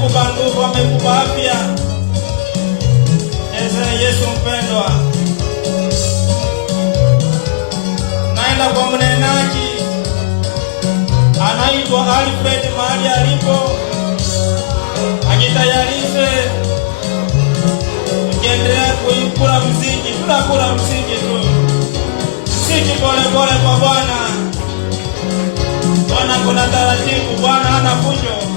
amekupa nguvu, amekupa afya. Yesu mpendwa. Naenda kwa mnenaji anaitwa Alfred, mahali alipo ajitayarishe, ukiendelea kuikula mziki, tunakula mziki tu, mziki pole pole kwa Bwana. Bwana kuna taratibu, Bwana hana fujo.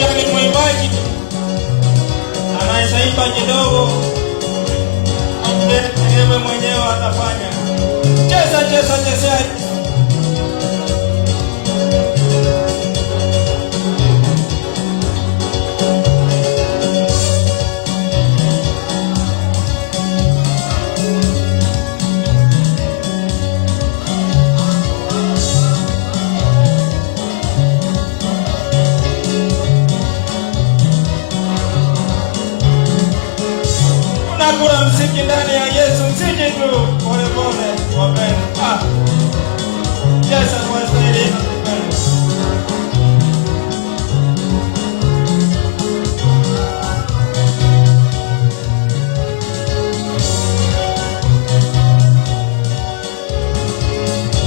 Yaani mwimbaji anayeimba kidogo, yeye mwenyewe atafanya. Cheza cheza cheza. Kuna mziki ndani ya Yesu, mziki tu pole pole wapenda. Yesu anastahili kupendwa.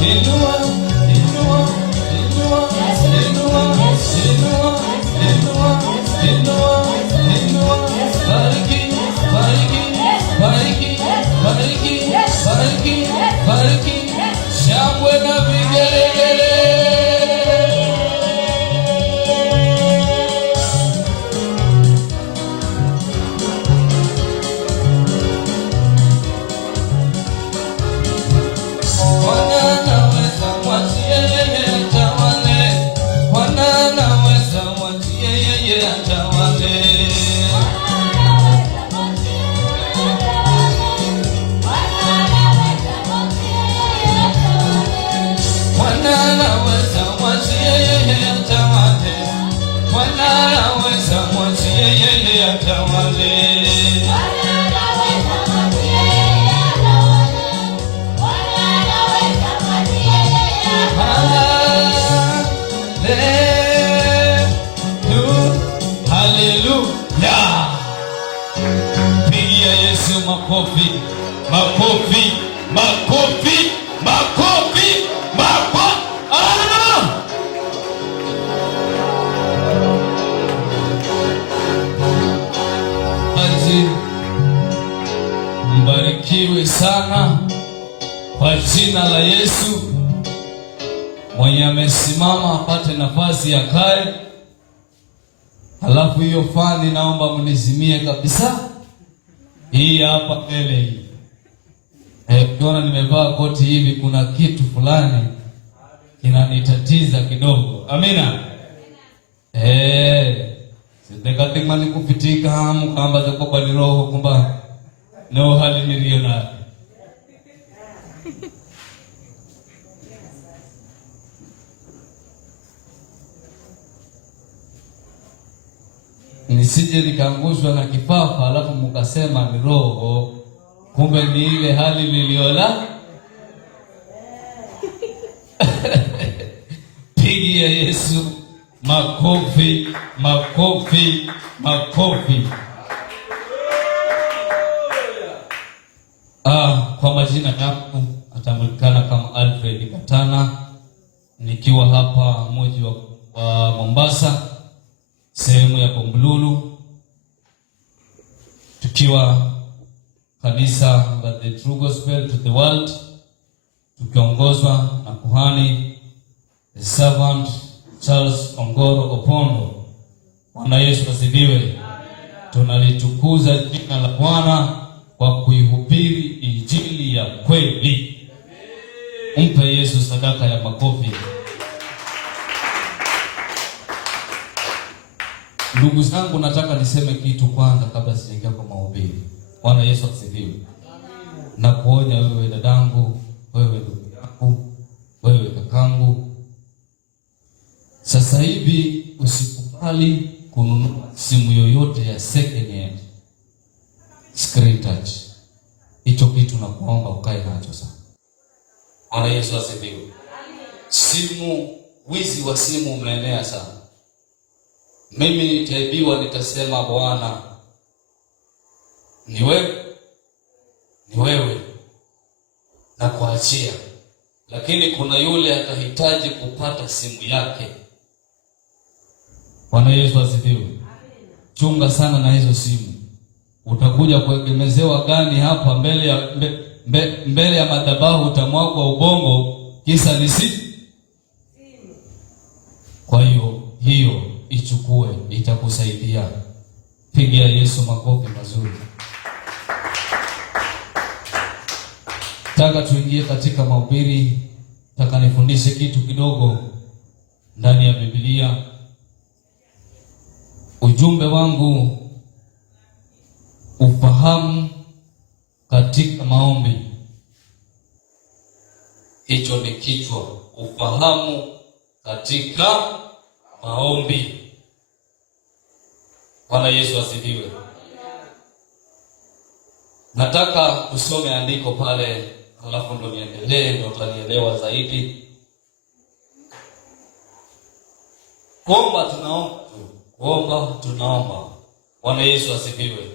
Inua, inua, inua, inua, inua, inua, inua, inua, bariki, bariki. Bariki, bariki, bariki, bariki, shangwe na vigelegele. Bwana anaweza, mwachie yeye atawale. Bwana anaweza, mwachie yeye atawale. Hallelujah. Pigia Yesu makofi, makofi, makofi, makofi, makofi. Mbarikiwe sana kwa jina la Yesu. Mwenye amesimama apate nafasi ya kae. Halafu hiyo fani naomba mnizimie kabisa. Hii hapa mbele hii. Ukiona nimevaa koti hivi kuna kitu fulani kinanitatiza kidogo. Amina. Sitakatimani kupitika hamu kamba za kwa ni roho kumba. No hali niliona. Nisije nikaangushwa na kifafa alafu mkasema ni roho, kumbe ni ile hali niliona. Pigia Yesu makofi, makofi, makofi. Kwa majina yangu atamulikana kama Alfred Katana, nikiwa hapa mji wa Mombasa, sehemu ya Bombolulu, tukiwa kanisa la The True Gospel to the World, tukiongozwa na kuhani the servant Charles Ongoro Opondo. Bwana Yesu asifiwe. Tunalitukuza jina la Bwana kwa kuihubiri injili ya kweli. Mpe Yesu sadaka ya makofi. Ndugu zangu, nataka niseme kitu kwanza kabla sijaingia kwa mahubiri. Bwana Yesu asifiwe. Na kuonya wewe dadangu, wewe ndugu yangu, wewe kakangu, sasa hivi usikubali kununua simu yoyote ya second hand screen touch. hicho kitu na kuomba ukae nacho sana. Bwana Yesu asifiwe. Simu, wizi wa simu umeenea sana. Mimi nitaibiwa, nitasema Bwana ni wewe na kuachia. Lakini kuna yule atahitaji kupata simu yake. Bwana Yesu asifiwe. Chunga sana na hizo simu. Utakuja kuegemezewa gani hapa mbele ya madhabahu, utamwagwa ubongo, kisa ni simu. Kwa hiyo ichukue, itakusaidia. Pigia Yesu makofi mazuri. Taka tuingie katika mahubiri. Taka nifundishe kitu kidogo ndani ya Biblia. Ujumbe wangu, ufahamu katika maombi. Hicho ni kichwa, ufahamu katika maombi. Bwana Yesu asifiwe. Nataka tusome andiko pale, halafu ndo niendelee, ndo tutanielewa zaidi. Kuomba tunaomba. Bwana Yesu asifiwe.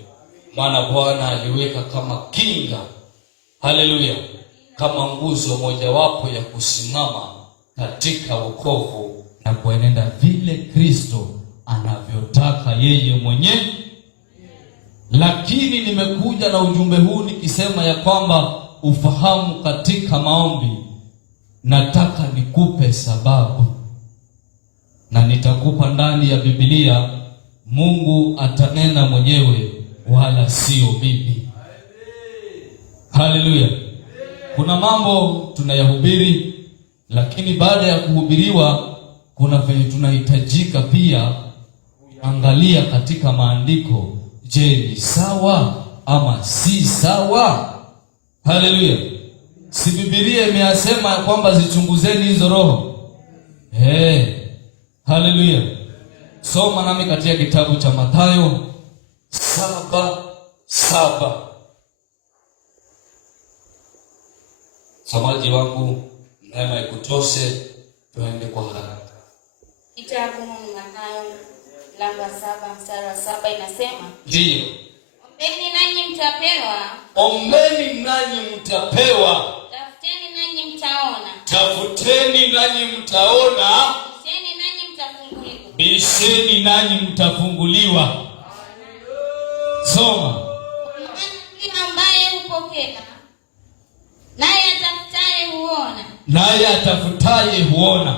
Maana Bwana aliweka kama kinga, haleluya, kama nguzo mojawapo ya kusimama katika wokovu na kuenenda vile Kristo anavyotaka yeye mwenyewe. Lakini nimekuja na ujumbe huu nikisema ya kwamba ufahamu katika maombi. Nataka nikupe sababu, na nitakupa ndani ya Biblia. Mungu atanena mwenyewe, wala sio bibi. Haleluya. Kuna mambo tunayahubiri, lakini baada ya kuhubiriwa kuna vile tunahitajika pia angalia katika maandiko. Je, ni sawa ama si sawa? Haleluya. Si Biblia imeyasema kwamba zichunguzeni hizo roho? Haleluya. Soma nami katika kitabu cha Mathayo 7:7. Samaji wangu, neema ikutoshe, tuende kwa haraka. Kitabu ni Mathayo mlango wa 7 mstari wa 7 inasema, ndiyo, ombeni nanyi mtapewa, ombeni nanyi mtapewa, tafuteni nanyi mtaona, tafuteni nanyi mtaona, bisheni nanyi mtafunguliwa, bisheni nanyi mtafunguliwa. Soma. Kila ambaye hupokea, naye atafutaye huona, naye atafutaye huona,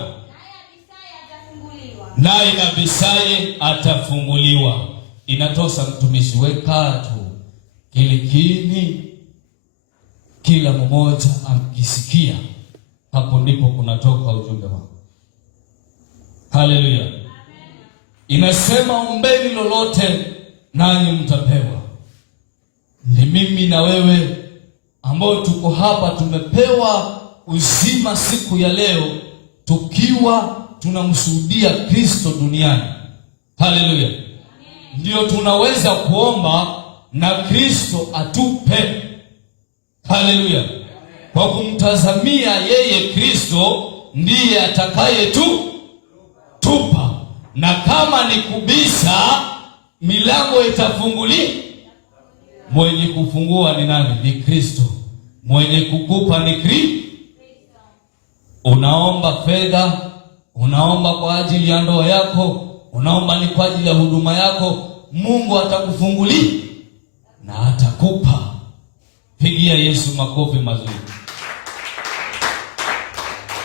naye abisaye atafunguliwa. Inatosa mtumishi, weka tu kilikini, kila mmoja amkisikia. Hapo ndipo kunatoka ujumbe wako. Haleluya. Inasema ombeni lolote nanyi mtapewa. Ni mimi na wewe ambao tuko hapa tumepewa uzima siku ya leo, tukiwa tunamshuhudia Kristo duniani. Haleluya. Ndio tunaweza kuomba na Kristo atupe. Haleluya. Kwa kumtazamia yeye, Kristo ndiye atakaye tupa. Na kama ni kubisha, milango itafunguliwa. Mwenye kufungua ni nani? Ni Kristo. Mwenye kukupa ni Kristo. Unaomba fedha, unaomba kwa ajili ya ndoa yako, unaomba ni kwa ajili ya huduma yako, Mungu atakufungulia na atakupa. Pigia Yesu makofi mazuri.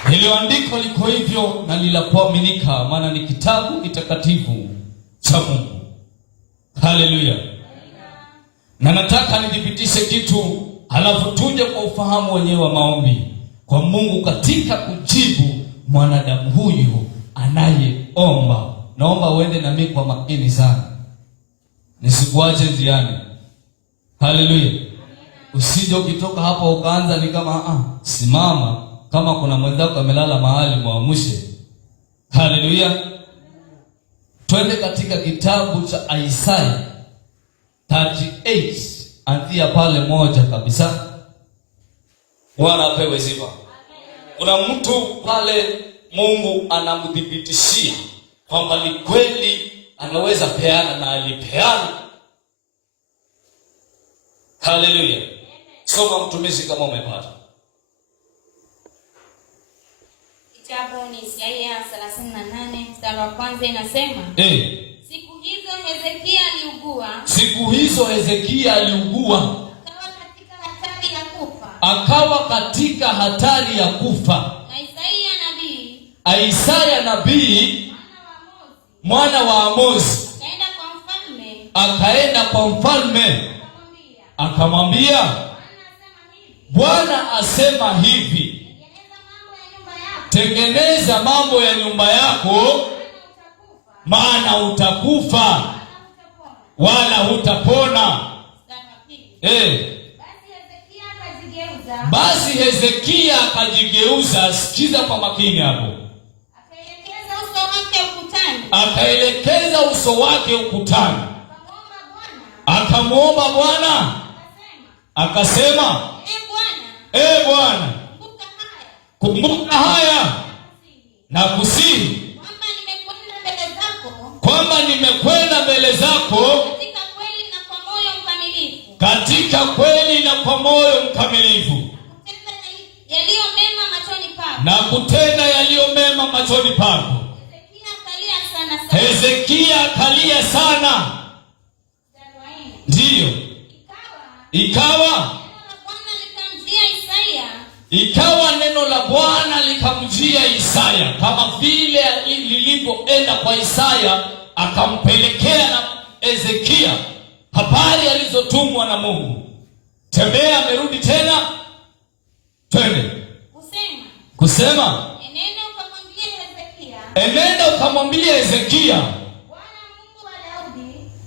Hilo andiko liko hivyo na ni la kuaminika, maana ni kitabu kitakatifu cha Mungu. Haleluya. Na nataka nidhibitishe kitu, halafu tuje kwa ufahamu wenyewe wa maombi kwa Mungu katika kujibu mwanadamu huyu anayeomba. Naomba uende na mimi kwa makini sana, nisikuache njiani. Haleluya. Usije ukitoka hapa ukaanza ni kama simama, kama kuna mwenzako amelala mahali muamshe. Haleluya. Twende katika kitabu cha Isaya 38 anzia pale moja kabisa. Bwana apewe sifa. Kuna mtu pale Mungu anamdhibitishia kwamba ni kweli anaweza peana na alipeana. Haleluya. Soma mtumishi kama umepata. Kitabu ni Isaia 38 mstari wa kwanza inasema, siku hizo Hezekia aliugua. Siku hizo Hezekia aliugua. Akawa katika hatari ya kufa. Na Isaya nabii mwana wa Amozi akaenda kwa mfalme akamwambia, Bwana asema hivi, tengeneza mambo ya nyumba yako, maana utakufa wala hutapona. Basi Hezekia akajigeuza. Sikiza kwa makini hapo. Akaelekeza uso wake ukutani. Akamwomba Bwana. Akasema, Bwana, kumbuka haya na kusihi kwamba nimekwenda mbele zako katika kweli na kwa moyo mkamilifu, na kutenda yaliyo mema machoni pako. Hezekia akalia sana. Ndiyo. Ikawa neno la Bwana likamjia Isaya kama vile lilivyoenda kwa Isaya, akampelekea na Hezekia habari alizotumwa na Mungu. Tembea, amerudi tena. Twende. Kusema. Enenda ukamwambia Hezekia,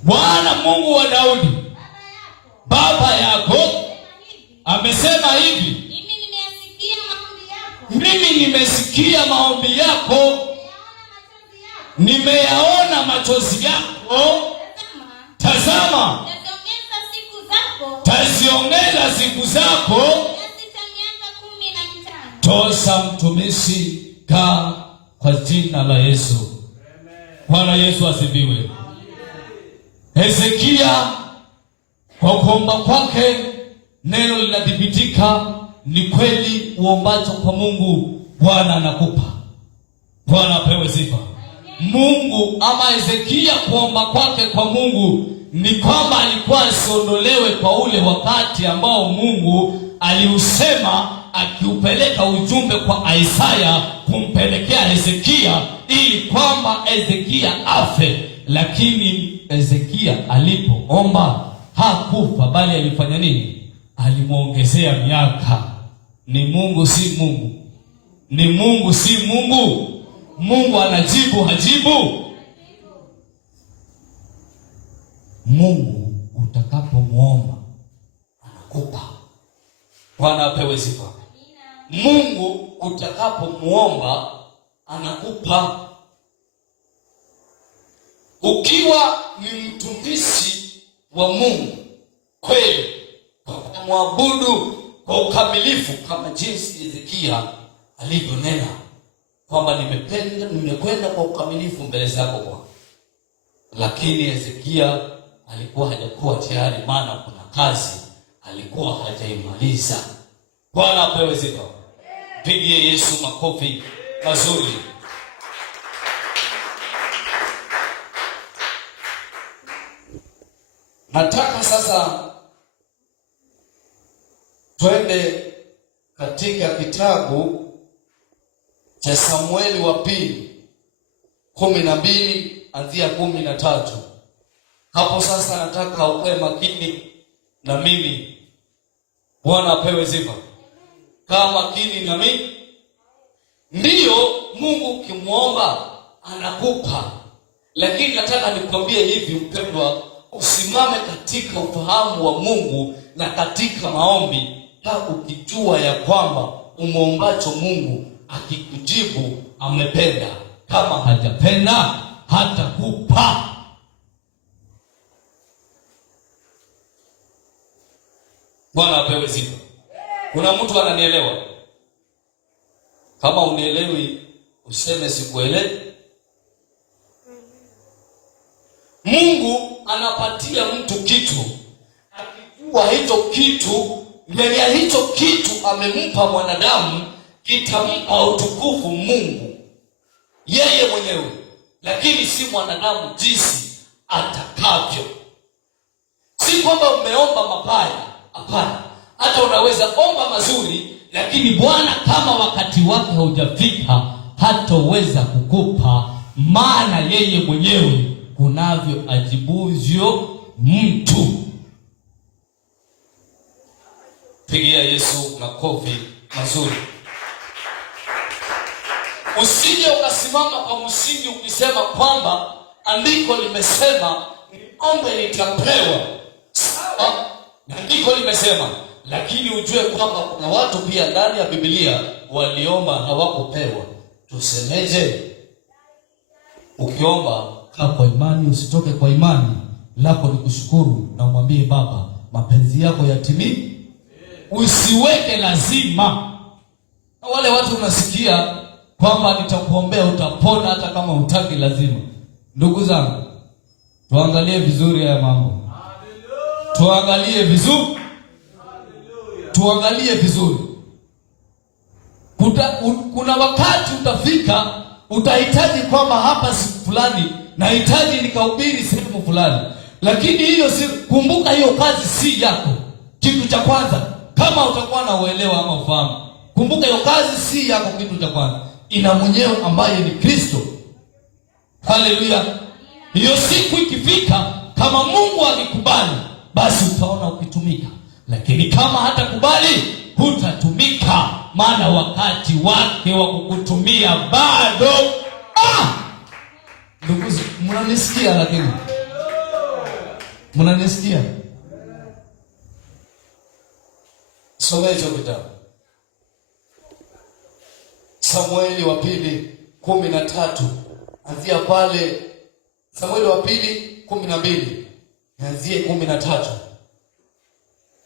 Bwana Mungu wa Daudi baba yako amesema hivi, mimi nimesikia maombi yako, nimeyaona machozi yako. Tazama, taziongeza siku zako. Tosha mtumishi, kaa kwa jina la Yesu. Bwana Yesu asifiwe. Hezekia kwa kuomba kwake neno linadhibitika, ni kweli uombacho kwa Mungu Bwana anakupa. Bwana apewe sifa. Mungu ama Hezekia kuomba kwake kwa Mungu ni kwamba alikuwa asiondolewe kwa ule wakati ambao Mungu aliusema, akiupeleka ujumbe kwa Isaya kumpelekea Hezekia ili kwamba Hezekia afe. Lakini Hezekia alipoomba hakufa, bali alifanya nini? Alimuongezea miaka. Ni Mungu si Mungu? Ni Mungu si Mungu? Mungu anajibu hajibu? Mungu utakapomuomba anakupa. Bwana apewe sifa. Mungu utakapomuomba anakupa. Ukiwa ni mtumishi wa Mungu kweli, kwa kumwabudu kwa ukamilifu kama jinsi Hezekia alivyonena kwamba nimekwenda kwa ukamilifu mbele zako Bwana. Lakini Hezekia alikuwa hajakuwa tayari, maana kuna kazi alikuwa hajaimaliza. Bwana apewe sifa. Pigie Yesu makofi mazuri. Nataka sasa twende katika kitabu cha Samueli wa pili 12 anzia 13. Hapo sasa nataka uwe makini na mimi. Bwana apewe sifa. Kaa makini na mimi. Ndiyo, Mungu ukimwomba anakupa. Lakini nataka nikwambie hivi mpendwa, usimame katika ufahamu wa Mungu na katika maombi, ukijua ya kwamba umuombacho Mungu akikujibu amependa. Kama hajapenda hatakupa. Bwana apewe sifa. Kuna mtu ananielewa? Kama unielewi useme sikuelewi. Mungu anapatia mtu kitu, akijua hicho kitu, ndani ya hicho kitu amempa mwanadamu, kitampa utukufu Mungu yeye mwenyewe, lakini si mwanadamu jinsi atakavyo. Si kwamba umeomba mabaya, hapana. Hata unaweza omba mazuri, lakini Bwana kama wakati wake haujafika hataweza kukupa, maana yeye mwenyewe kunavyo ajibuzyo mtu. Pigia Yesu makofi mazuri. Usije ukasimama kwa msingi ukisema kwamba andiko limesema niombe nitapewa. Sawa, andiko limesema, lakini ujue kwamba kuna watu pia ndani ya Biblia waliomba hawakupewa. Tusemeje? Ukiomba kaa kwa imani, usitoke kwa imani. Lako ni kushukuru na umwambie Baba mapenzi yako yatimie. Usiweke lazima. Na wale watu unasikia kwamba nitakuombea utapona hata kama hutaki lazima. Ndugu zangu, tuangalie vizuri haya mambo. Tuangalie vizuri. Tuangalie vizuri. Kuna wakati utafika utahitaji kwamba hapa siku fulani nahitaji nikahubiri sehemu fulani. Lakini hiyo si, kumbuka hiyo kazi si yako. Kitu cha kwanza, kama utakuwa na uelewa ama ufahamu, kumbuka hiyo kazi si yako. Kitu cha kwanza, ina mwenyewe ambaye ni Kristo. Haleluya. Hiyo siku ikifika, kama Mungu akikubali, basi utaona ukitumika. Lakini kama hatakubali, hutatumika, maana wakati wake wa kukutumia bado. Ndugu, mnanisikia? Lakini mnanisikia? Soma hicho kitabu Samueli wa pili 13. Anzia pale Samueli wa pili 12. Anzia 13.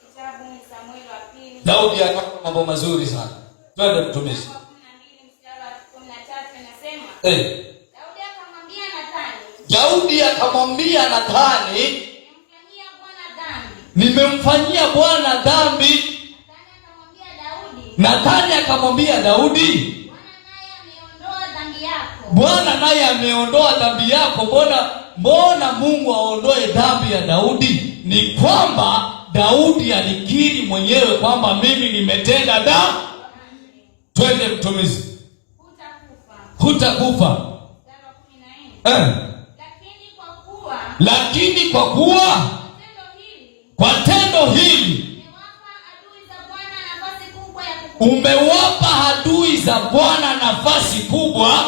Kitabu ni Samueli wa pili. Daudi alifanya mambo mazuri sana. Twende mtumishi. 12 mstari wa 13 inasema, Daudi akamwambia Nathani, nimemfanyia Bwana dhambi. Nathani akamwambia Daudi, Bwana naye ameondoa dhambi yako. Mbona Mungu aondoe dhambi ya Daudi? Ni kwamba Daudi alikiri mwenyewe kwamba mimi nimetenda dhambi. Twende mtumishi. Hutakufa. Lakini kwa kuwa kwa tendo hili umewapa adui za Bwana nafasi kubwa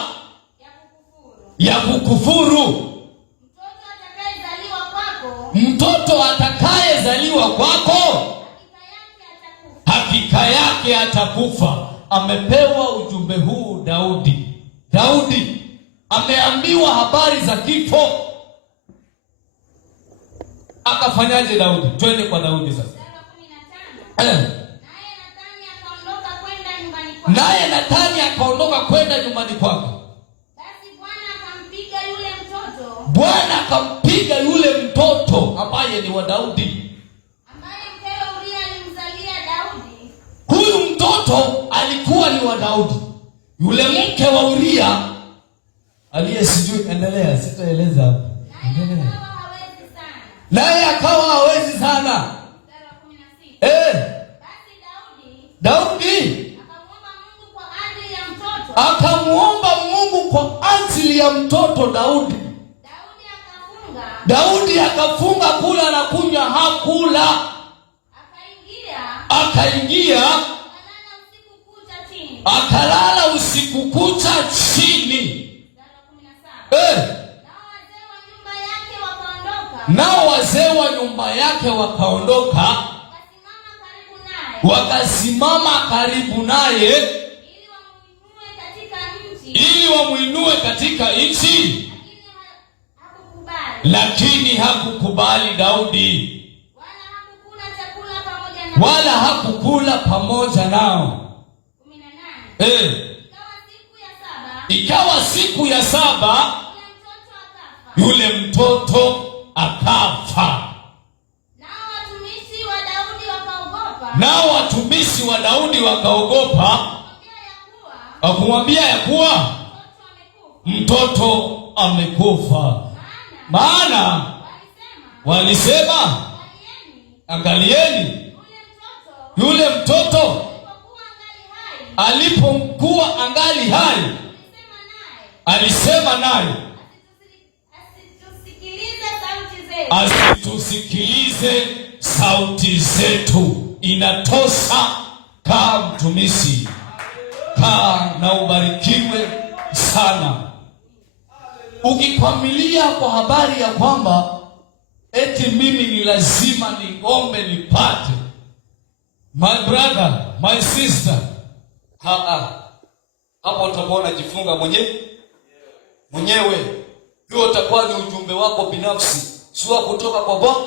ya kukufuru. Mtoto atakayezaliwa kwako hakika yake atakufa. Amepewa ujumbe huu Daudi. Daudi ameambiwa habari za kifo. Akafanyaje Daudi? Twende kwa Daudi sasa. Naye Nathani akaondoka kwenda nyumbani kwake. Bwana akampiga yule mtoto ambaye ni wa Daudi, ambaye mkewe Uria alimzalia Daudi. Huyu mtoto alikuwa ni wa Daudi. Yule mke wa Uria sijui, endelea, sitaeleza hapo. Naye akawa hawezi sana. Daudi akamuomba Mungu kwa ajili ya mtoto. Daudi akafunga kula na kunywa, hakula. Akaingia akalala usiku kucha chini. Nao wazee wa nyumba yake wakaondoka, wakasimama karibu naye ili wamuinue katika nchi. Lakini hakukubali Daudi, wala hakukula pamoja nao. 18. Ikawa siku ya saba yule mtoto akafa. Nao watumishi wa Daudi wakaogopa, wakamwambia ya kuwa mtoto amekufa. Maana walisema, angalieni, yule mtoto alipokuwa angali hai alisema naye, asitusikilize sauti zetu. Inatosha. Kaa mtumishi, kaa na ubarikiwe sana. Ukikwamilia kwa habari ya kwamba eti mimi ni lazima niombe nipate, my brother, my sister, hapo utakuwa unajifunga mwenyewe. Hiyo utakuwa ni ujumbe wako binafsi, sio kutoka kwa Bwana.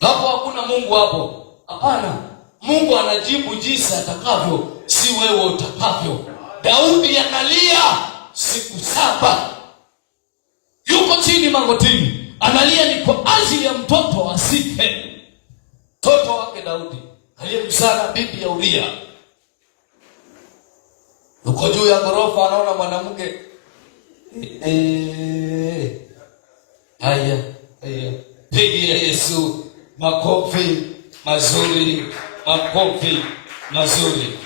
Hapo hakuna Mungu hapo. Hapana, Mungu anajibu jinsi atakavyo, si wewe utakavyo. Daudi analia siku 7, yuko chini magotini, analia ni kwa ajili ya mtoto asife. Mtoto wake Daudi aliyemzaa bibi ya Uria. Yuko juu ya ghorofa, anaona mwanamke. Haya, pigia Yesu makofi mazuri, makofi mazuri.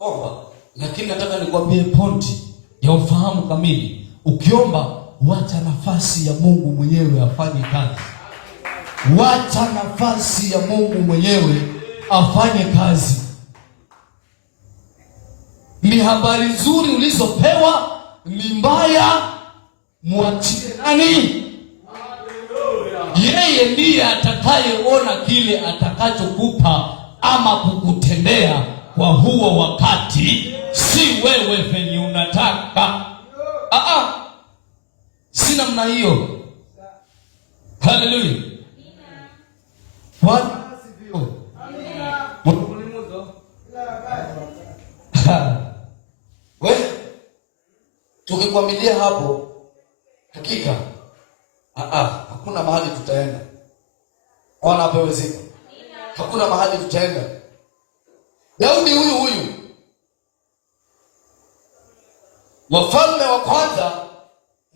Omba, lakini nataka nikwambie pointi ya ufahamu kamili. Ukiomba, wacha nafasi ya Mungu mwenyewe afanye kazi. Wacha nafasi ya Mungu mwenyewe afanye kazi. Ni habari nzuri ulizopewa, ni mbaya, mwachie nani? Yeye ndiye atakayeona kile atakachokupa ama kukutendea kwa huo wakati, si wewe venye unataka. Si namna hiyo. Haleluya. Bwana asifiwe. Wewe tukikwamilia hapo, hakika hakuna mahali tutaenda. Bwana apewe sifa. Hakuna mahali tutaenda. Daudi huyu Wafalme wa Kwanza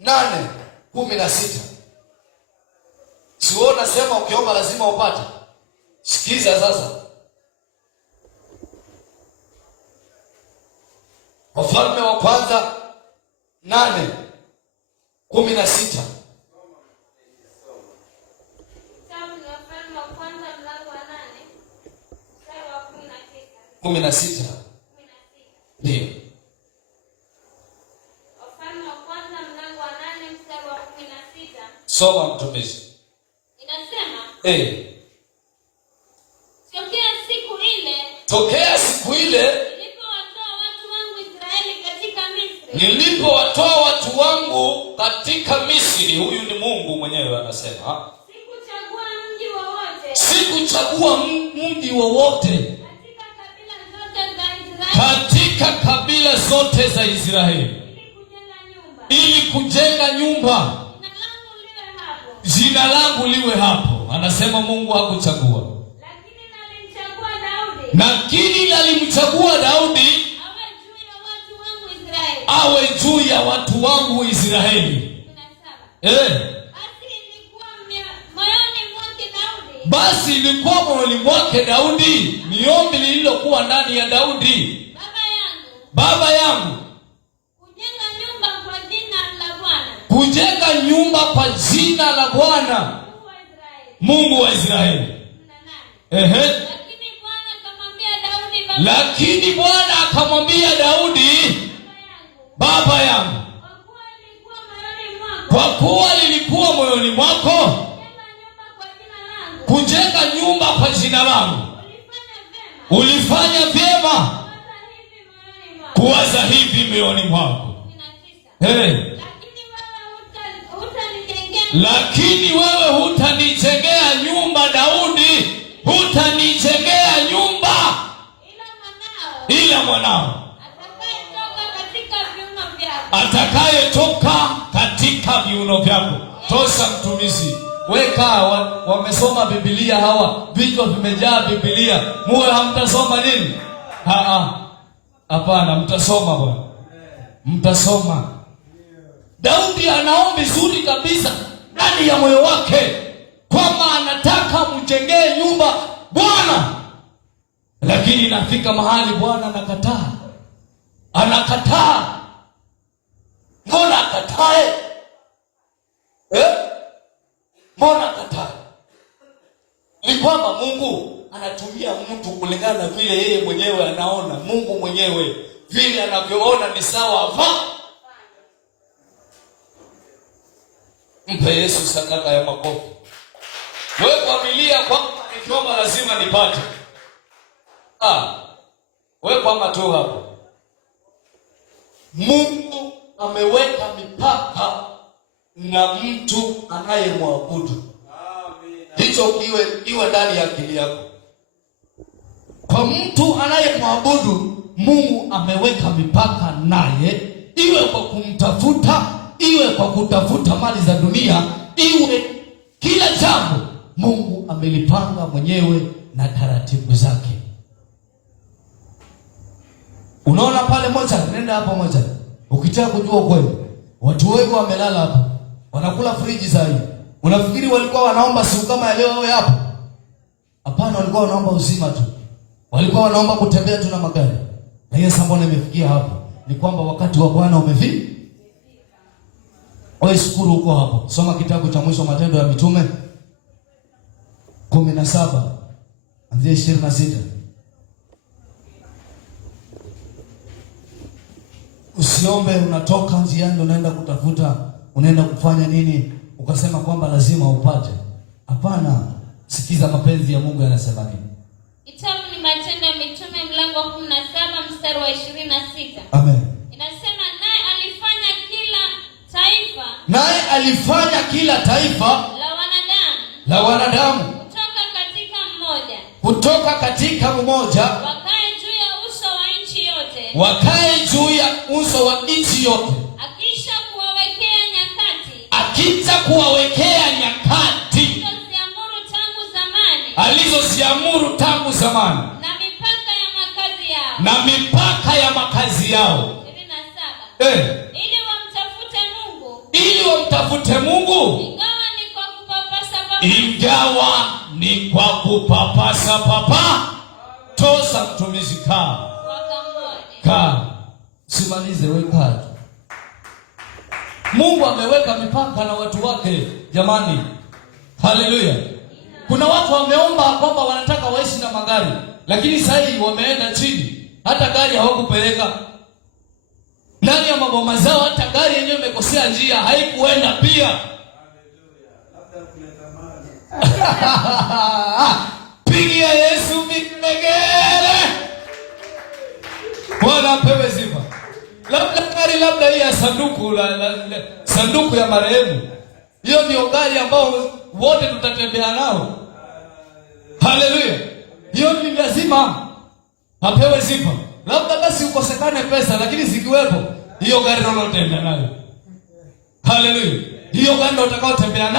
8:16. Siona sema ukiomba lazima upate. Sikiza sasa. Wafalme wa Kwanza 8:16. Ndio. Wafalme wa Kwanza mlango wa 8 mstari wa 16. Soma mtumishi. Inasema, Tokea siku ile nilipowatoa watu wangu katika Misri. Huyu ni Mungu mwenyewe anasema, sikuchagua mji wowote katika kabila zote za Israeli ili kujenga nyumba, jina langu liwe hapo. Anasema Mungu hakuchagua, lakini alimchagua Daudi awe juu ya watu wangu Israeli. Basi ilikuwa moyoni mwake Daudi, ni ombi lililokuwa ndani ya Daudi, baba yangu, kujenga nyumba kwa jina la Bwana Mungu wa Israeli. Lakini Bwana akamwambia Daudi, baba yangu, kwa kuwa lilikuwa moyoni mwako kujenga nyumba kwa jina langu, ulifanya vyema kuwaza hivi moyoni mwako. lakini wewe hutanijengea nyumba Daudi, hutanijengea nyumba ila mwanao atakayetoka katika viuno vyako. Tosa mtumishi, weka wamesoma Biblia hawa, vichwa vimejaa Biblia. Muwe hamtasoma nini? Hapana, mtasoma bwana, mtasoma. Daudi anaomba vizuri kabisa ndani ya moyo wake kwamba anataka mjengee nyumba Bwana, lakini inafika mahali Bwana anakataa. Mbona akatae? Mbona akatae? Ni kwamba Mungu anatumia mtu kulingana na vile yeye mwenyewe anaona. Mungu mwenyewe vile anavyoona ni sawa. Mpe Yesu sadaka ya makofi. Wewe familia kwamba nikiomba lazima nipate. Wewe kwamba tu hapo. Mungu ameweka mipaka na mtu anayemwabudu. Hicho iwe ndani ya akili yako. Kwa mtu anayemwabudu Mungu ameweka mipaka naye, iwe kwa kumtafuta, iwe kwa kutafuta mali za dunia, iwe kila jambo Mungu amelipanga mwenyewe na taratibu zake. Unaona pale moja, nenda hapo moja. Ukitaka kujua kweli, watu wengi wamelala hapo, wanakula friji saa hii. Unafikiri walikuwa wanaomba siku kama leo wewe hapo? Hapana, walikuwa wanaomba uzima tu. Walikuwa wanaomba kutembea tu na magari. Na Yesu mbona imefikia hapo? Ni kwamba wakati wa Bwana umefika. Wewe shukuru uko hapo. Soma kitabu cha mwisho Matendo ya Mitume 17 anzia 26. Usiombe unatoka njiani unaenda kutafuta, unaenda kufanya nini, ukasema kwamba lazima upate. Hapana, sikiza mapenzi ya Mungu yanasema nini. Kitabu ni Matendo ya Mitume mlango wa 17 mstari wa 26. Amen. Inasema naye alifanya kila taifa la wanadamu kutoka katika mmoja wakae juu ya uso wa nchi yote, akisha kuwawekea nyakati alizoziamuru tangu zamani na mipaka ya makazi yao. Ili wamtafute Mungu ingawa ni kwa kupapasa papa. Tosa mtumishi, kaa. Simalize, weka tu. Mungu ameweka mipaka na watu wake, jamani. Haleluya. Kuna watu wameomba kwamba wanataka waishi na magari, lakini sasa hivi wameenda chini, hata gari hawakupeleka ndani ya maboma zao, hata gari yenyewe imekosea njia, haikuenda pia. Pigia Yesu vigelegele. Bwana apewe sifa. Labda hii ya sanduku ya marehemu. Hiyo ndio gari ambao wote tutatembea nao. Haleluya. Hiyo ni lazima apewe sifa. Labda basi ukosekane pesa, lakini zikiwepo hiyo gari ndio unatembea nayo. Haleluya. Hiyo gari ndio utakaotembea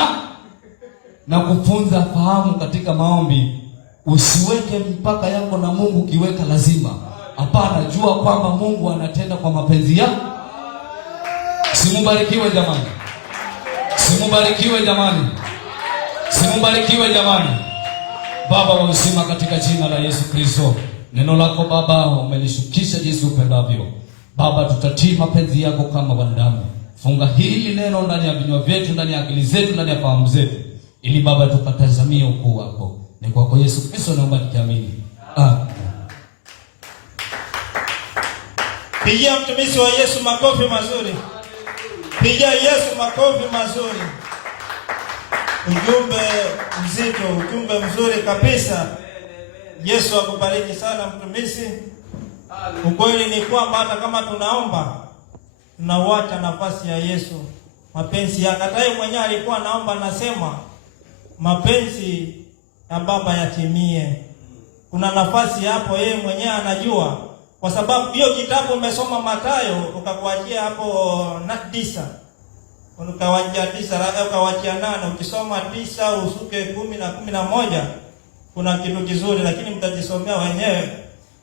na kufunza fahamu katika maombi. Usiweke mpaka yako na Mungu kiweka lazima. Hapana, jua kwamba Mungu anatenda kwa mapenzi yake. Simubarikiwe jamani. Simubarikiwe jamani. Simubarikiwe jamani. Baba wa uzima, katika jina la Yesu Kristo, neno lako Baba umelishukisha jinsi upendavyo. Baba, tutatii mapenzi yako kama wanadamu. Funga hili neno ndani ya vinywa vyetu, ndani ya akili zetu, ndani ya fahamu zetu, ili Baba tukatazamie ukuu wako. Ni kwako Yesu Kristo naomba nikiamini. Pigia mtumishi wa Yesu makofi mazuri. Pigia Yesu makofi mazuri. Ujumbe mzito, ujumbe mzuri kabisa. Yesu akubariki sana mtumishi. Ukweli ni kwamba hata kama tunaomba, tunauacha nafasi ya Yesu mapenzi yake. Hata yeye mwenyewe alikuwa naomba, nasema mapenzi ya Baba yatimie. Kuna nafasi hapo, yeye mwenyewe anajua, kwa sababu hiyo kitabu umesoma Mathayo, ukakuachia hapo na 9, ukawachia 9, ukawachia 8, ukisoma 9 usuke 10 na 11, kuna kitu kizuri, lakini mtajisomea wenyewe,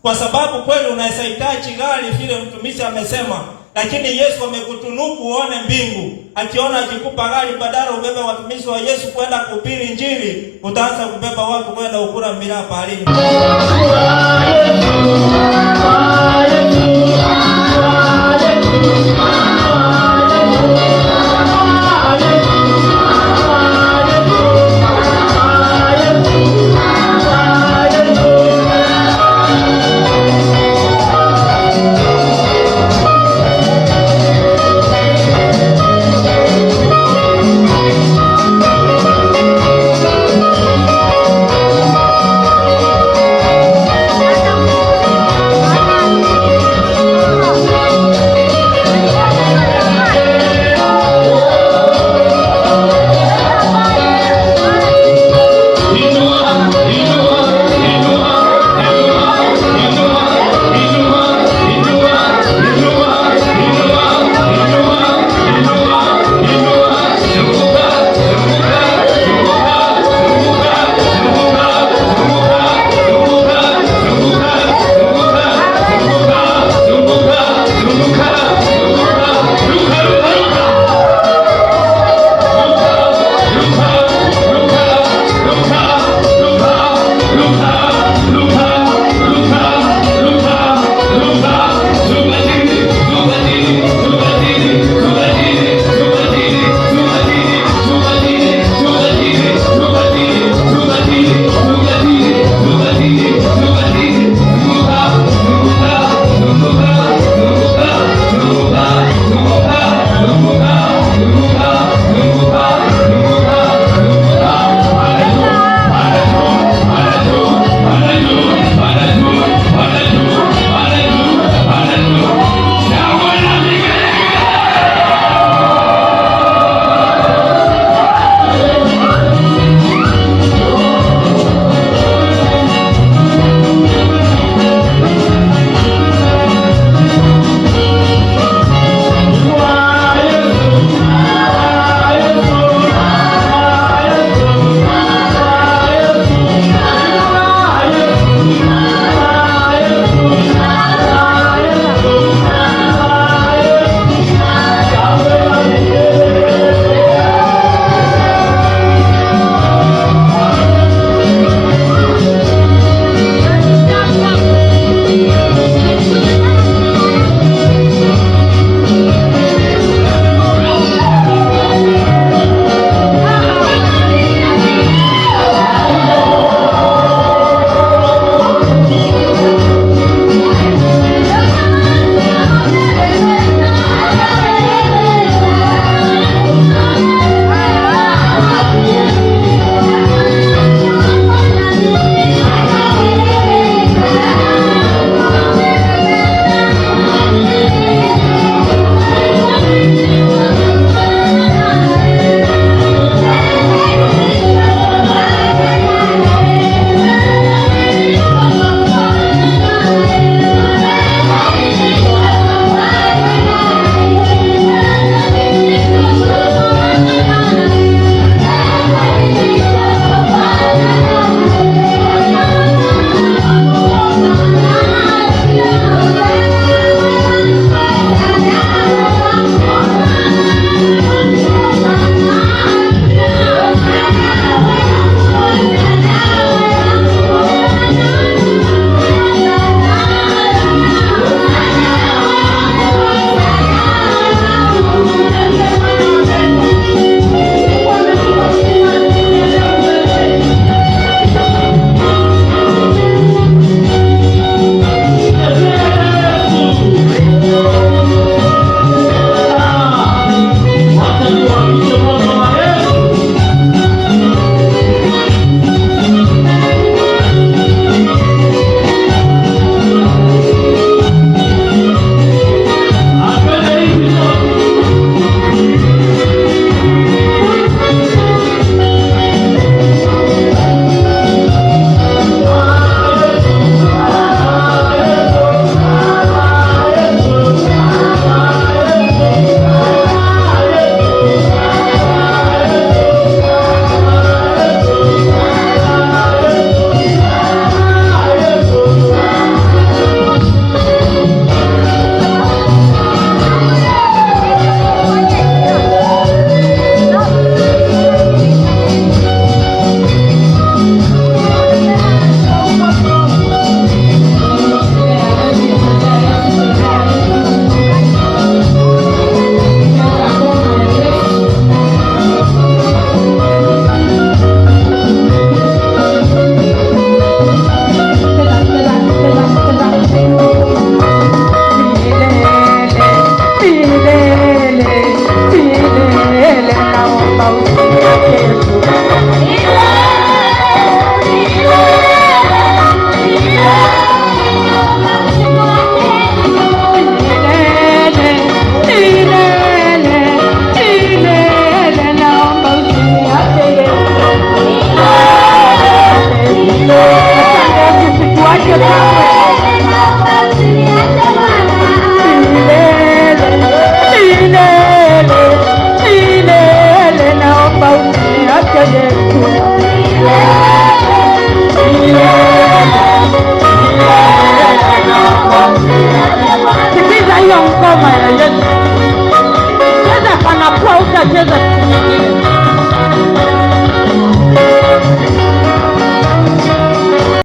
kwa sababu kweli unahitaji gari vile mtumishi amesema, lakini Yesu amekutunuku uone mbingu. Akiona akikupa gari, badala ubebe watumishi wa Yesu kwenda kuhubiri Injili, utaanza kubeba watu kwenda ukura mila palini.